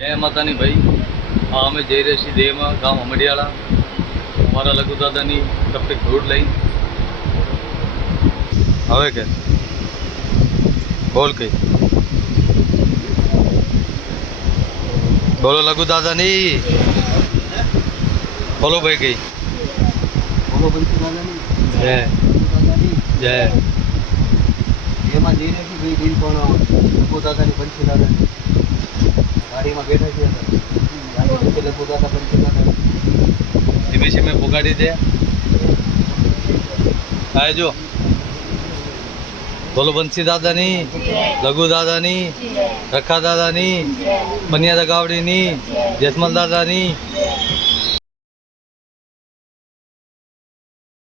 જય માતાની ભાઈ, હા અમે જઈ રહ્યા છીએ દેહમાં, ગામ અમડિયાળા. અમારા લઘુ દાદાની કપટી ધૂળ લઈ. હવે કે બોલ કઈ બોલો લઘુ દાદાની, બોલો ભાઈ કઈ બોલો બંસી દાદાની જય દાદાની જય. એમાં જઈ રહ્યા છીએ ભાઈ પણ લઘુ દાદાની બંસી દાદાની ગાડીમાં બેઠા છીએ ગાડી પછી લઘુ દાદા બંસી દાદા ધીમે ધીમે પુગાડી દે. હા જો બોલો બંસી દાદાની, લઘુ દાદાની, રખા દાદાની, પનિયા ગાવડીની, જેસમલ દાદાની.